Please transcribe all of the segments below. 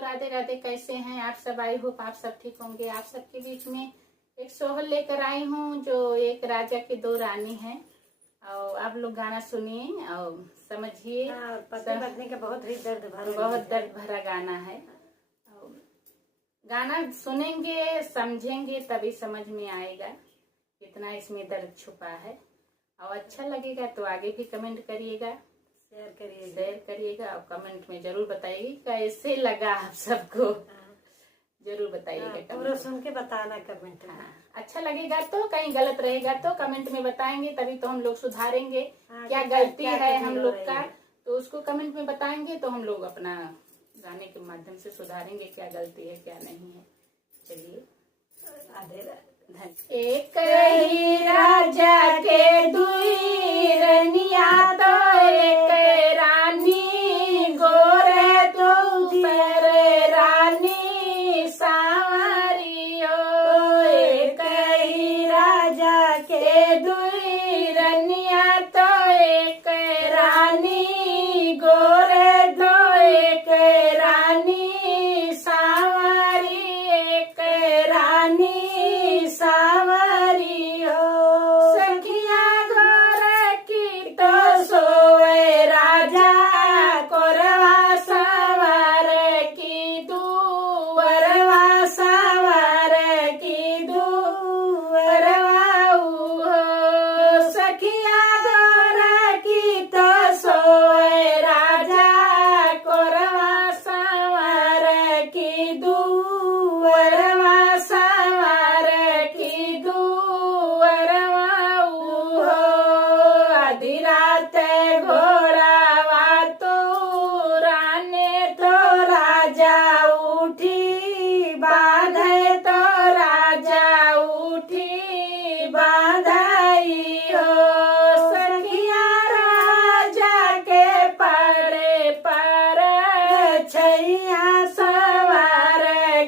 राधे राधे। कैसे हैं आप सब? आई होप आप सब ठीक होंगे। आप सबके बीच में एक सोहर लेकर आई हूँ जो एक राजा की दो रानी हैं, और आप लोग गाना सुनिए और समझिए। पति पत्नी का बहुत ही बहुत दर्द भरा गाना है। गाना सुनेंगे समझेंगे तभी समझ में आएगा कितना इसमें दर्द छुपा है। और अच्छा लगेगा तो आगे भी कमेंट करिएगा, शेयर करिएगा और कमेंट में जरूर बताइएगा कैसे लगा आप सबको। जरूर बताइएगा, पूरा सुन के बताना कमेंट में। अच्छा लगेगा तो, कहीं गलत रहेगा तो कमेंट में बताएंगे, तभी तो हम लोग सुधारेंगे। क्या गलती है हम लोग का तो उसको कमेंट में बताएंगे तो हम लोग अपना गाने के माध्यम से सुधारेंगे क्या गलती है क्या नहीं है। चलिए एक ही राजा के दुई रनिया तो एक रानी गोरे तो पर रानी सांवरियो। एक ही राजा के दुई रनिया तो एक रानी गोरे दो एक रानी सांवरी एक रानी सांवरी हो। सखिया गोरे की तो सोए राजा कोरवा सवार की दुवरवा सवार की दुवरवा हो। सखिया गोरे की तो सोए राजा कोरवा सवार की दुवरवा सवार की दुवरवा हो। आधी रात घोड़ावा तो राने तो राजा उठी बांधे तो राजा उठी बांधाई हो। सखिया राजा के पड़े पर छैया सवार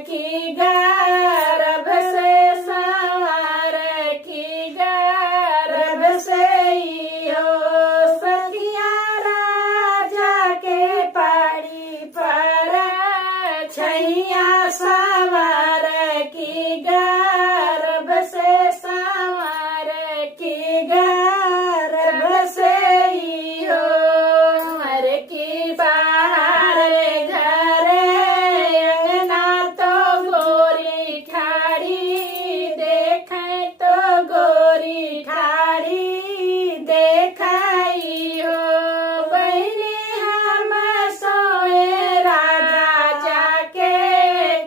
की गर्भ से सवार की गर्भ से ही हो। सखिया राजा के पड़ी पर छैया सवार की गर्भ से सवार की गर्भ से ही हो। हर की बाहर घरे अंगना तो गोरी ठाड़ी देखे तो गोरी ठाड़ी देखाई हो। बहनी हम सोए राजा के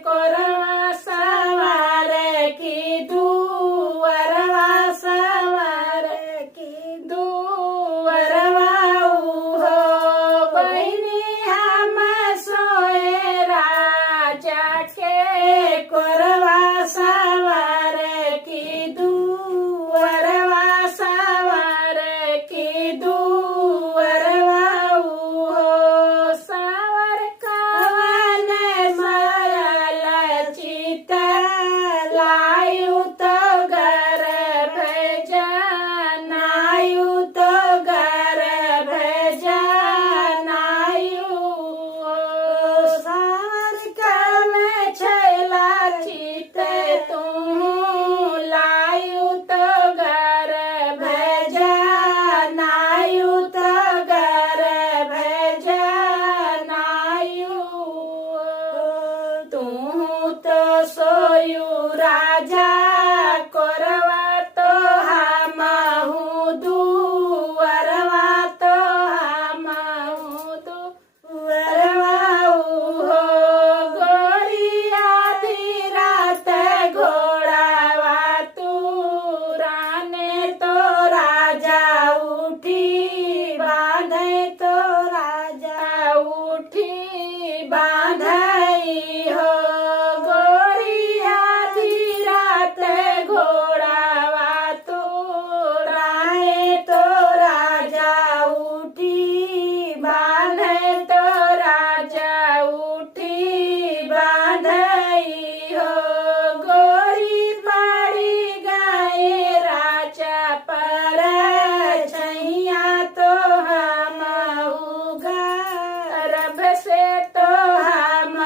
कोरवा सवार की दुवरवा सवार की दुवरवा हो। बहनी हम सोए राजा के कोरवा सवार की दुवरवा सवार की दुवरवा हो। सावर कवन मयल चित लायु तो गर्भ जनायु तो गर्भ जनायु हो। सावर कम छैला चित तू लायु तो गर्भ जनायु तो गर्भ जनायु हो। तू तो सोयु राजा कोरवा तो हमहु दुवरवा तो हमहु दुवरवा हो। गोरी आधी रात घोड़ावा तू राने तो राजा उठी बांधे तो राजा उठी बांधाई हो। गोरी आधी रात घोड़ावा तू राने तो राजा उठी बांधे तो राजा उठी बांधाई हो। गोरी पड़ी गए राजा पर छैया तो हम गर्भ से तो हम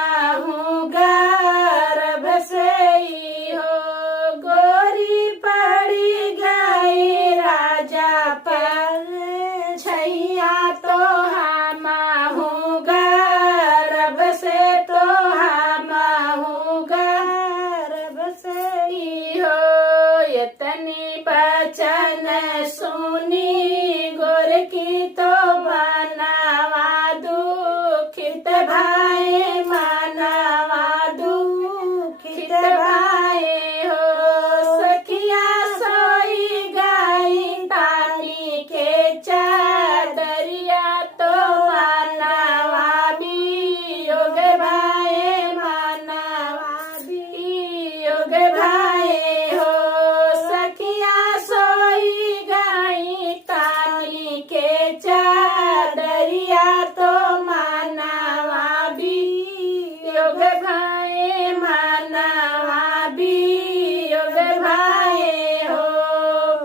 योग भाए मानवा वियोग भाए हो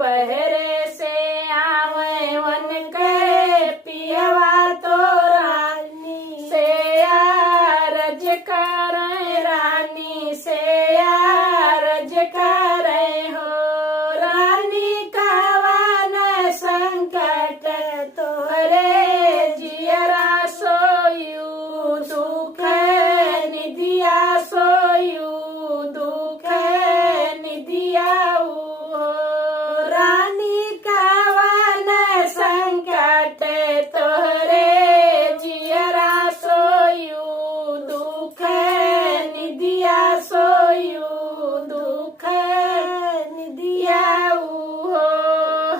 बहरे से आवे वन के पियवा तो रानी से रज करे रानी से रज करे हो रानी कवन संकट तोरे जियरा सोयू दुख निदिया सोयू दुख निदिया हो रानी कवन संकट तोरे जियरा सोयू दुख निदिया सोयू दुख निदिया हो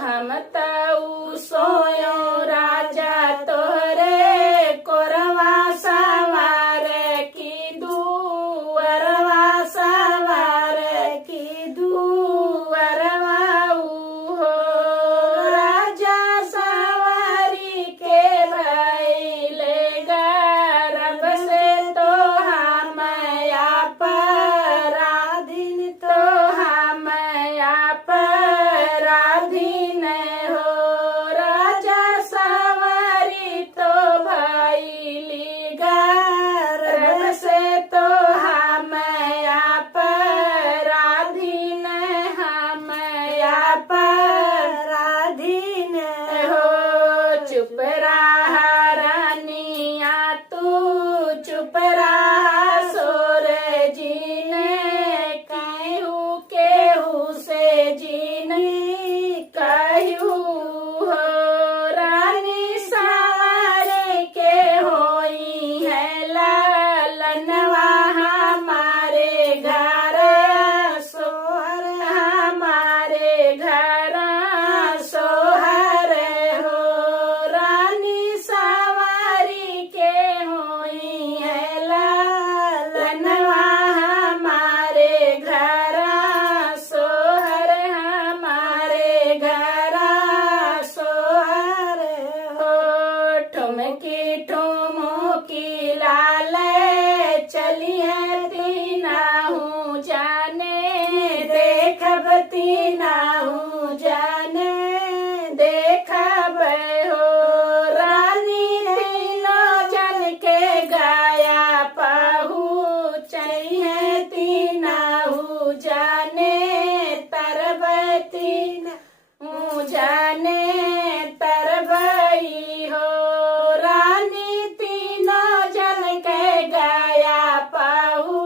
हम तऊ सोयो राजा तोरे कोरवा सवार की दुअरवा सवार की दुअरवा हो राजा सवारी के भइले गर्भ से तो हम अपराधीन तो हम अपराधीन हो राजा सवारी तो भइली गर्भ से तो हम अपराधीन हम अपराधीन हो चुप रहा रानिया तू चुप रहा सोर जीने कहू केहू से जीने कहू हो रानी सवारे के होई है लालनवा हमारे घर सोहर हमारे घर सोहर हो रानी सवारी के होई है लालनवा हमारे घर सोहर हमारे घर सोहर हो ठुमकी ठुमकी लाल चली है तीनाहू जाने देखब तीनाहू जाने देखब हो रानी तीनों जन के गाया पहू चाहिए तीनाहू जाने तरब तीनाहू जाने तरबई हो रानी तीनों जन के गाया पहू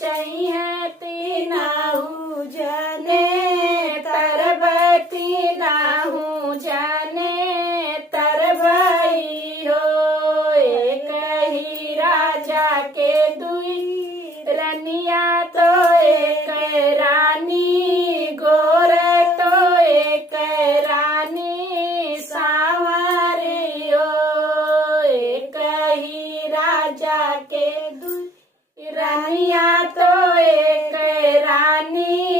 चाहिए तीनाहू जाने तरब तीनाहू जाने तरबई हो एक ही राजा के दुई रनिया तो एक रानी गोर तो एक रानी सावरी हो एक ही राजा के दुई रनिया तो एक रानी